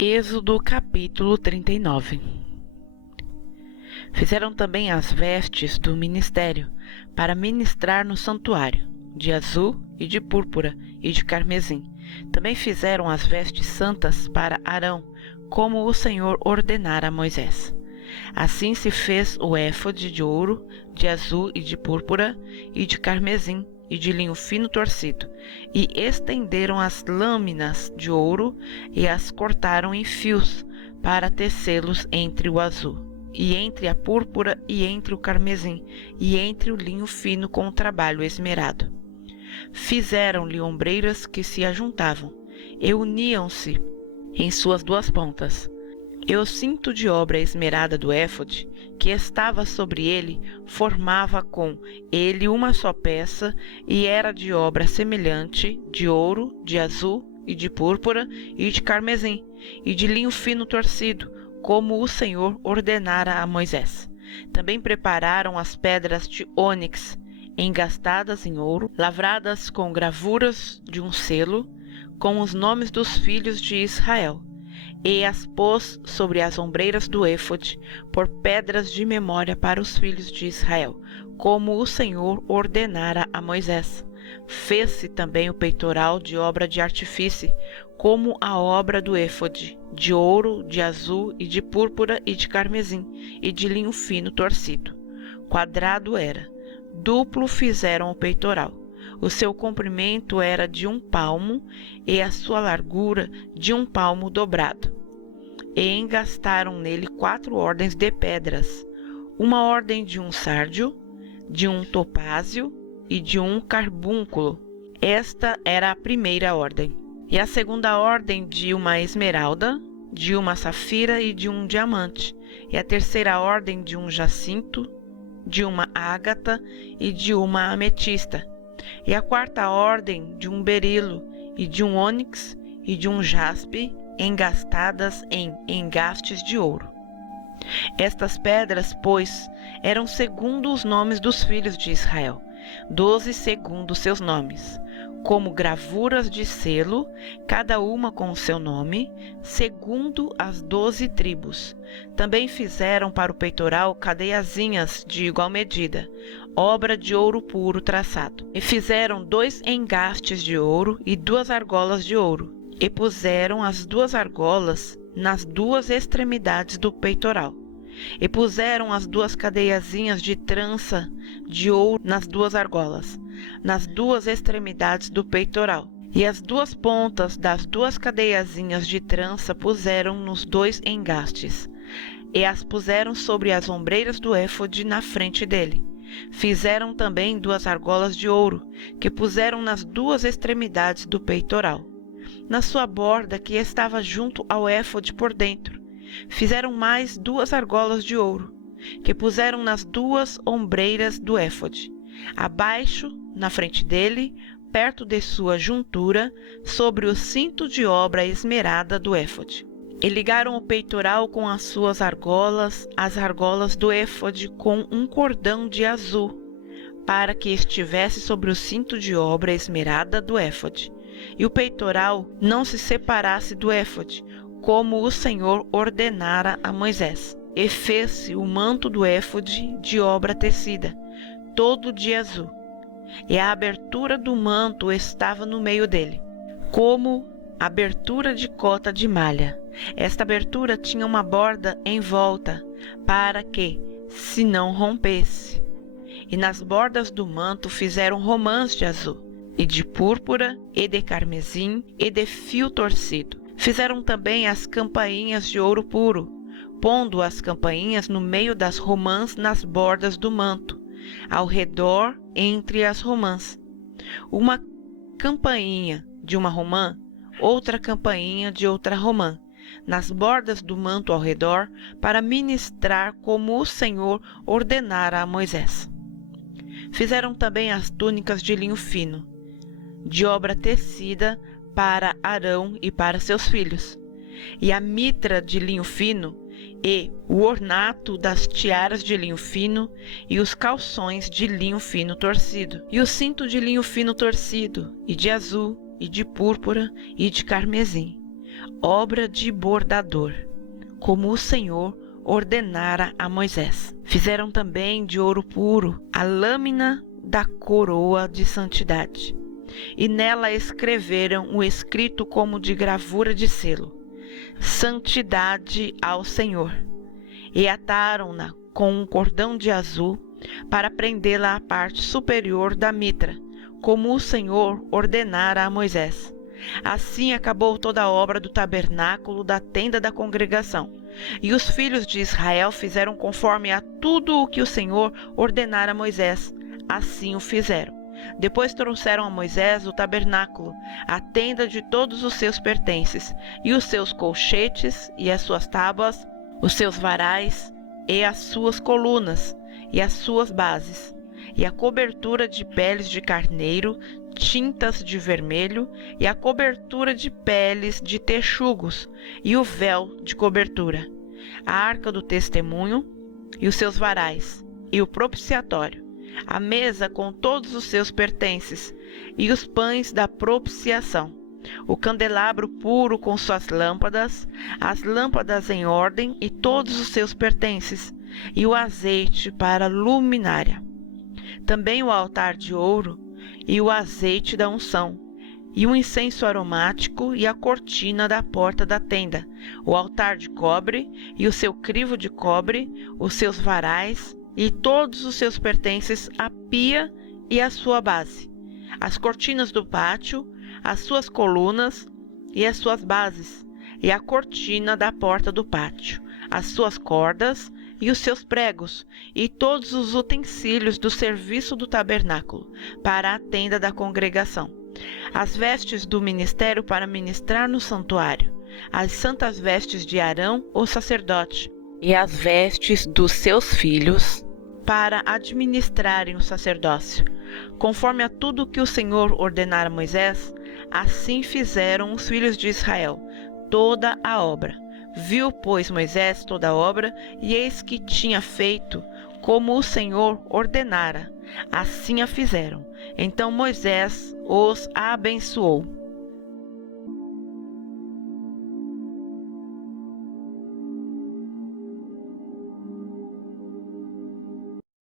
Êxodo capítulo 39. Fizeram também as vestes do ministério, para ministrar no santuário, de azul e de púrpura e de carmesim. Também fizeram as vestes santas para Arão, como o Senhor ordenara a Moisés. Assim se fez o éfode de ouro, de azul e de púrpura e de carmesim, e de linho fino torcido, e estenderam as lâminas de ouro e as cortaram em fios para tecê-los entre o azul, e entre a púrpura, e entre o carmesim, e entre o linho fino com trabalho esmerado. Fizeram-lhe ombreiras que se ajuntavam, e uniam-se em suas duas pontas. E o cinto de obra esmerada do éfode, que estava sobre ele, formava com ele uma só peça, e era de obra semelhante, de ouro, de azul, e de púrpura, e de carmesim, e de linho fino torcido, como o Senhor ordenara a Moisés. Também prepararam as pedras de ônix, engastadas em ouro, lavradas com gravuras de um selo, com os nomes dos filhos de Israel, e as pôs sobre as ombreiras do éfode, por pedras de memória para os filhos de Israel, como o Senhor ordenara a Moisés. Fez-se também o peitoral de obra de artifício, como a obra do éfode, de ouro, de azul e de púrpura e de carmesim, e de linho fino torcido. Quadrado era. Duplo fizeram o peitoral. O seu comprimento era de 1 palmo, e a sua largura de 1 palmo dobrado. E engastaram nele 4 ordens de pedras, uma ordem de um sárdio, de um topázio e de um carbúnculo. Esta era a primeira ordem. E a segunda ordem de uma esmeralda, de uma safira e de um diamante. E a terceira ordem de um jacinto, de uma ágata e de uma ametista. E a quarta ordem de um berilo, e de um ônix, e de um jaspe, engastadas em engastes de ouro. Estas pedras, pois, eram segundo os nomes dos filhos de Israel, 12 segundo seus nomes, como gravuras de selo, cada uma com o seu nome, segundo as 12 tribos. Também fizeram para o peitoral cadeiazinhas de igual medida, obra de ouro puro traçado. E fizeram 2 engastes de ouro e 2 argolas de ouro, e puseram as 2 argolas nas 2 extremidades do peitoral. E puseram as 2 cadeiazinhas de trança de ouro nas 2 argolas, nas 2 extremidades do peitoral. E as 2 pontas das 2 cadeiazinhas de trança puseram nos 2 engastes, e as puseram sobre as ombreiras do éfode na frente dele. Fizeram também 2 argolas de ouro, que puseram nas 2 extremidades do peitoral, na sua borda que estava junto ao éfode por dentro. Fizeram mais 2 argolas de ouro, que puseram nas 2 ombreiras do éfode, abaixo, na frente dele, perto de sua juntura, sobre o cinto de obra esmerada do éfode. E ligaram o peitoral com as suas argolas, as argolas do éfode com um cordão de azul, para que estivesse sobre o cinto de obra esmerada do éfode, e o peitoral não se separasse do éfode, como o Senhor ordenara a Moisés. E fez-se o manto do éfode de obra tecida, todo de azul, e a abertura do manto estava no meio dele, como abertura de cota de malha. Esta abertura tinha uma borda em volta, para que se não rompesse. E nas bordas do manto fizeram romãs de azul, e de púrpura, e de carmesim, e de fio torcido. Fizeram também as campainhas de ouro puro, pondo as campainhas no meio das romãs nas bordas do manto, ao redor entre as romãs. Uma campainha de uma romã, outra campainha de outra romã, nas bordas do manto ao redor, para ministrar como o Senhor ordenara a Moisés. Fizeram também as túnicas de linho fino, de obra tecida, para Arão e para seus filhos, e a mitra de linho fino, e o ornato das tiaras de linho fino, e os calções de linho fino torcido, e o cinto de linho fino torcido, e de azul, e de púrpura, e de carmesim. obra de bordador, como o Senhor ordenara a Moisés. Fizeram também de ouro puro a lâmina da coroa de santidade, e nela escreveram o escrito como de gravura de selo: Santidade ao Senhor. E ataram-na com um cordão de azul para prendê-la à parte superior da mitra, como o Senhor ordenara a Moisés. Assim acabou toda a obra do tabernáculo da tenda da congregação. E os filhos de Israel fizeram conforme a tudo o que o Senhor ordenara a Moisés. Assim o fizeram. Depois trouxeram a Moisés o tabernáculo, a tenda de todos os seus pertences, e os seus colchetes, e as suas tábuas, os seus varais, e as suas colunas, e as suas bases, e a cobertura de peles de carneiro, tintas de vermelho, e a cobertura de peles de texugos, e o véu de cobertura, a arca do testemunho, e os seus varais, e o propiciatório, a mesa com todos os seus pertences, e os pães da propiciação, o candelabro puro com suas lâmpadas, as lâmpadas em ordem e todos os seus pertences, e o azeite para a luminária. Também o altar de ouro, e o azeite da unção, e o incenso aromático e a cortina da porta da tenda, o altar de cobre e o seu crivo de cobre, os seus varais e todos os seus pertences, a pia e a sua base, as cortinas do pátio, as suas colunas e as suas bases, e a cortina da porta do pátio, as suas cordas e os seus pregos, e todos os utensílios do serviço do tabernáculo, para a tenda da congregação, as vestes do ministério para ministrar no santuário, as santas vestes de Arão, o sacerdote, e as vestes dos seus filhos, para administrarem o sacerdócio. Conforme a tudo que o Senhor ordenara a Moisés, assim fizeram os filhos de Israel, toda a obra. Viu, pois, Moisés toda a obra, e eis que tinha feito como o Senhor ordenara. Assim a fizeram. Então Moisés os abençoou.